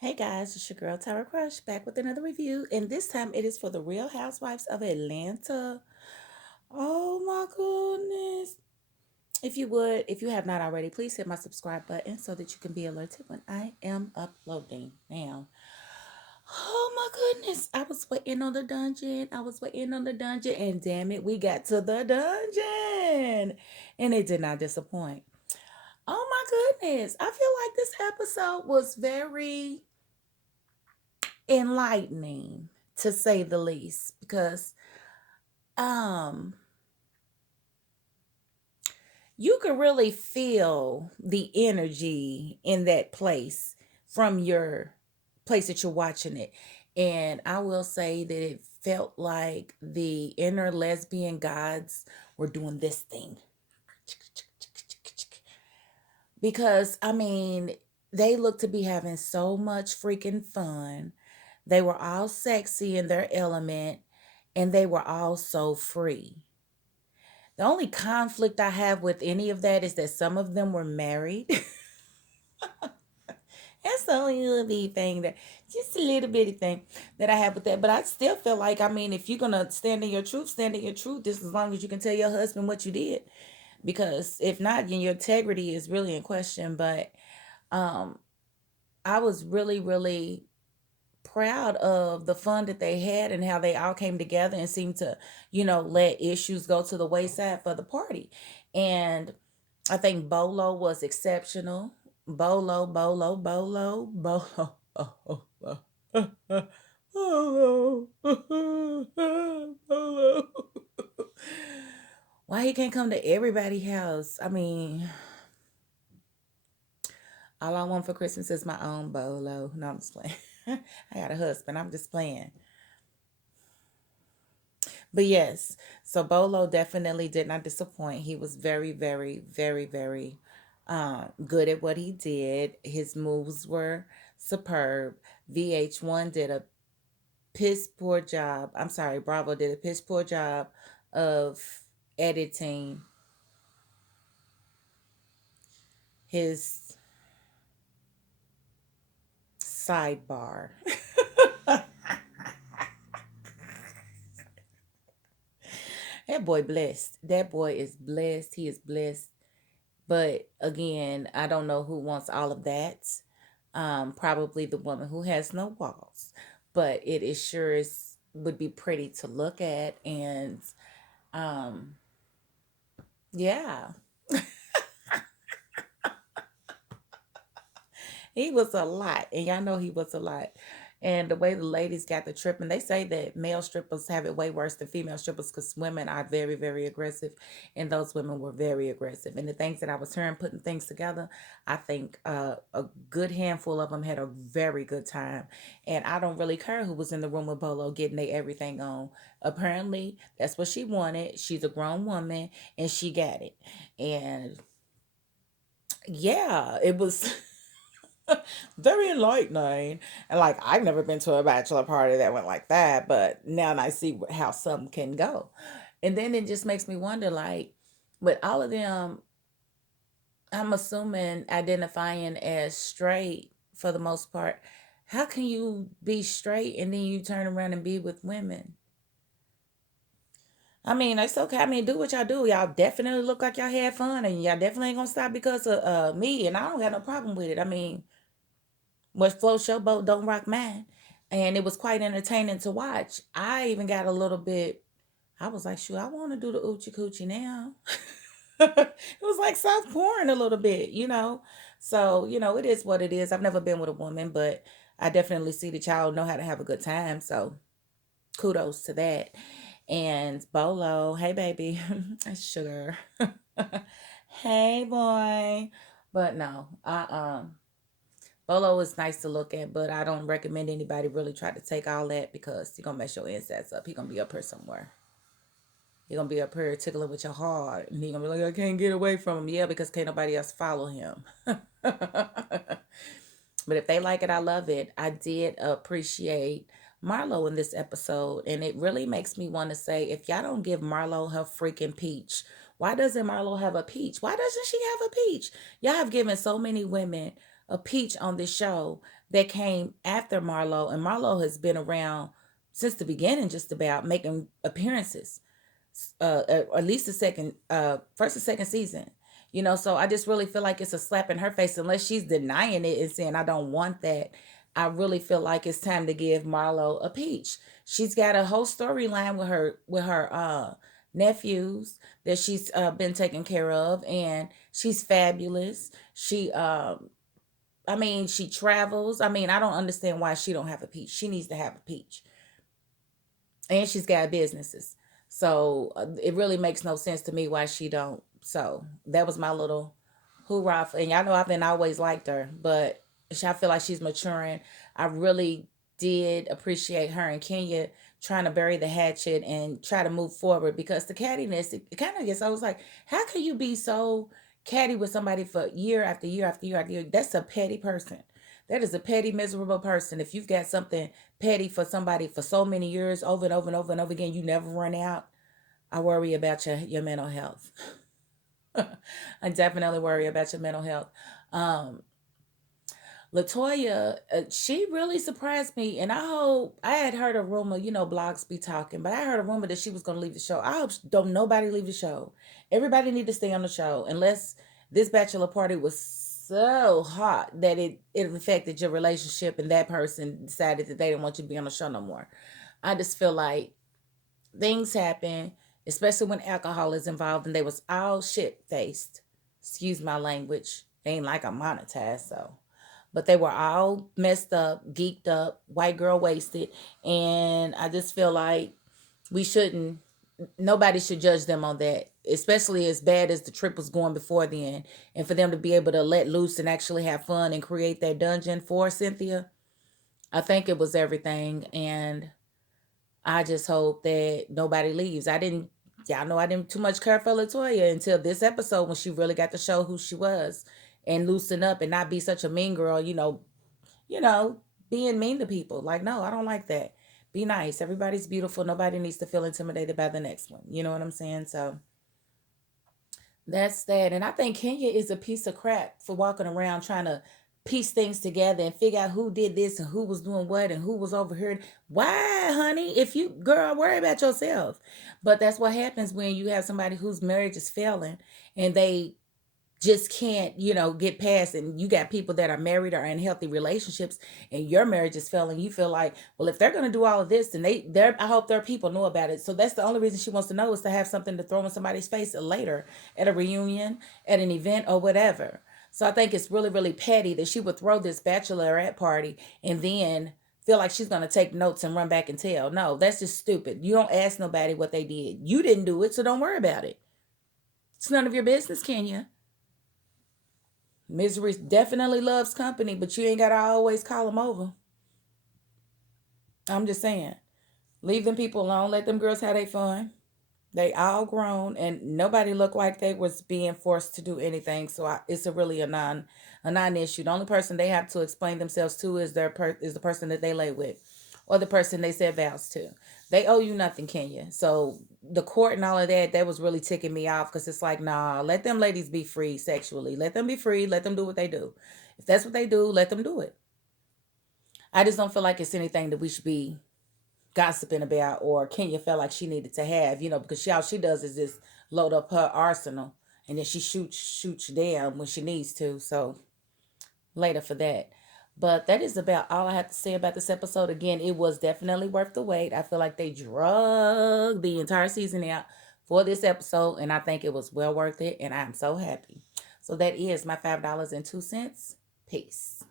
Hey guys, it's your girl Tyra Crush back with another review, and this time it is for the Real Housewives of Atlanta. Oh my goodness. If you have not already, please hit my subscribe button so that you can be alerted when I am uploading. Now, oh my goodness, I was waiting on the dungeon. And damn it, we got to the dungeon. And it did not disappoint. Oh my goodness. I feel like this episode was very enlightening, to say the least, because um you can really feel the energy in that place from your place that you're watching it. And I will say that it felt like the inner lesbian gods were doing this thing, because they look to be having so much freaking fun. They were all sexy in their element, and they were all so free. The only conflict I have with any of that is that some of them were married. That's the only little bitty thing that, just a little bitty thing that I have with that. But I still feel like, if you're gonna stand in your truth, stand in your truth. Just as long as you can tell your husband what you did, because if not, then your integrity is really in question. But um, I was really, really proud of the fun that they had and how they all came together and seemed to, let issues go to the wayside for the party. And I think Bolo was exceptional. Bolo. Bolo. Why he can't come to everybody's house? All I want for Christmas is my own Bolo. No, I'm just playing. I got a husband. I'm just playing. But yes, so Bolo definitely did not disappoint. He was very, very, very, very good at what he did. His moves were superb. VH1 did a piss poor job. I'm sorry, Bravo did a piss poor job of editing his sidebar. That boy blessed. That boy is blessed. He is blessed. But again, I don't know who wants all of that. Probably the woman who has no walls. But it is sure would be pretty to look at. And um, yeah, he was a lot. And y'all know he was a lot. And the way the ladies got the tripping, they say that male strippers have it way worse than female strippers because women are very, very aggressive, and those women were very aggressive. And the things that I was hearing, putting things together, I think a good handful of them had a very good time. And I don't really care who was in the room with Bolo getting their everything on. Apparently, that's what she wanted. She's a grown woman, and she got it. And yeah, it was. Very enlightening. And like, I've never been to a bachelor party that went like that, but now I see how some can go. And then it just makes me wonder, like, with all of them, I'm assuming identifying as straight for the most part, how can you be straight and then you turn around and be with women? It's okay. Do what y'all do. Y'all definitely look like y'all had fun, and y'all definitely ain't gonna stop because of me, and I don't got no problem with it. What floats your boat don't rock mine. And it was quite entertaining to watch. I even got a little bit, I was like, shoot, I want to do the oochie coochie now. It was like soft porn a little bit, you know? So, it is what it is. I've never been with a woman, but I definitely see that y'all know how to have a good time. So kudos to that. And Bolo, hey baby, sugar. Hey boy. But no, Bolo is nice to look at, but I don't recommend anybody really try to take all that because you're gonna mess your insides up. He gonna be up here somewhere. He gonna be up here tickling with your heart, and he gonna be like, I can't get away from him. Yeah, because can't nobody else follow him. But if they like it, I love it. I did appreciate Marlo in this episode, and it really makes me want to say, if y'all don't give Marlo her freaking peach, why doesn't Marlo have a peach? Why doesn't she have a peach? Y'all have given so many women a peach on this show that came after Marlo, and Marlo has been around since the beginning, just about making appearances, at least the second, first and second season. So I just really feel like it's a slap in her face unless she's denying it and saying I don't want that. I really feel like it's time to give Marlo a peach. She's got a whole storyline with her nephews that she's been taking care of, and she's fabulous. I mean, she travels. I mean, I don't understand why she don't have a peach. She needs to have a peach, and she's got businesses. So it really makes no sense to me why she don't. So that was my little hoorah. And y'all know I've been always liked her, but I feel like she's maturing. I really did appreciate her and Kenya trying to bury the hatchet and try to move forward, because the cattiness, it kind of gets, I was like, how can you be so catty with somebody for year after year after year after year? That's a petty person. That is a petty, miserable person. If you've got something petty for somebody for so many years, over and over and over and over again, you never run out. I worry about your mental health. I definitely worry about your mental health. Um, Latoya, she really surprised me, and I had heard a rumor. Blogs be talking, but I heard a rumor that she was going to leave the show. I hope don't nobody leave the show. Everybody need to stay on the show, unless this bachelor party was so hot that it affected your relationship, and that person decided that they didn't want you to be on the show no more. I just feel like things happen, especially when alcohol is involved, and they was all shit faced. Excuse my language. They ain't like I'm monetized, so. But they were all messed up, geeked up, white girl wasted. And I just feel like we shouldn't, nobody should judge them on that, especially as bad as the trip was going before then. And for them to be able to let loose and actually have fun and create that dungeon for Cynthia, I think it was everything. And I just hope that nobody leaves. Y'all know I didn't too much care for Latoya until this episode, when she really got to show who she was and loosen up and not be such a mean girl, you know, being mean to people. Like, no, I don't like that. Be nice. Everybody's beautiful. Nobody needs to feel intimidated by the next one. You know what I'm saying? So that's that. And I think Kenya is a piece of crap for walking around trying to piece things together and figure out who did this and who was doing what and who was over here. Why, honey? If you, girl, worry about yourself. But that's what happens when you have somebody whose marriage is failing and they just can't, get past, and you got people that are married or in healthy relationships and your marriage is failing. You feel like, well, if they're going to do all of this, then I hope their people know about it. So that's the only reason she wants to know, is to have something to throw in somebody's face later at a reunion, at an event, or whatever. So I think it's really, really petty that she would throw this bachelorette party and then feel like she's going to take notes and run back and tell. No, that's just stupid. You don't ask nobody what they did. You didn't do it, so don't worry about it. It's none of your business, Kenya. Misery definitely loves company, but you ain't got to always call them over. I'm just saying. Leave them people alone. Let them girls have their fun. They all grown, and nobody looked like they was being forced to do anything. So it's a non issue. The only person they have to explain themselves to is is the person that they lay with, or the person they said vows to. They owe you nothing, Kenya. So the court and all of that was really ticking me off, because it's like, nah, let them ladies be free sexually. Let them be free. Let them do what they do. If that's what they do, let them do it. I just don't feel like it's anything that we should be gossiping about, or Kenya felt like she needed to have, because all she does is just load up her arsenal, and then she shoots you down when she needs to. So later for that. But that is about all I have to say about this episode. Again, it was definitely worth the wait. I feel like they drug the entire season out for this episode, and I think it was well worth it, and I'm so happy. So that is my $5.02. Peace.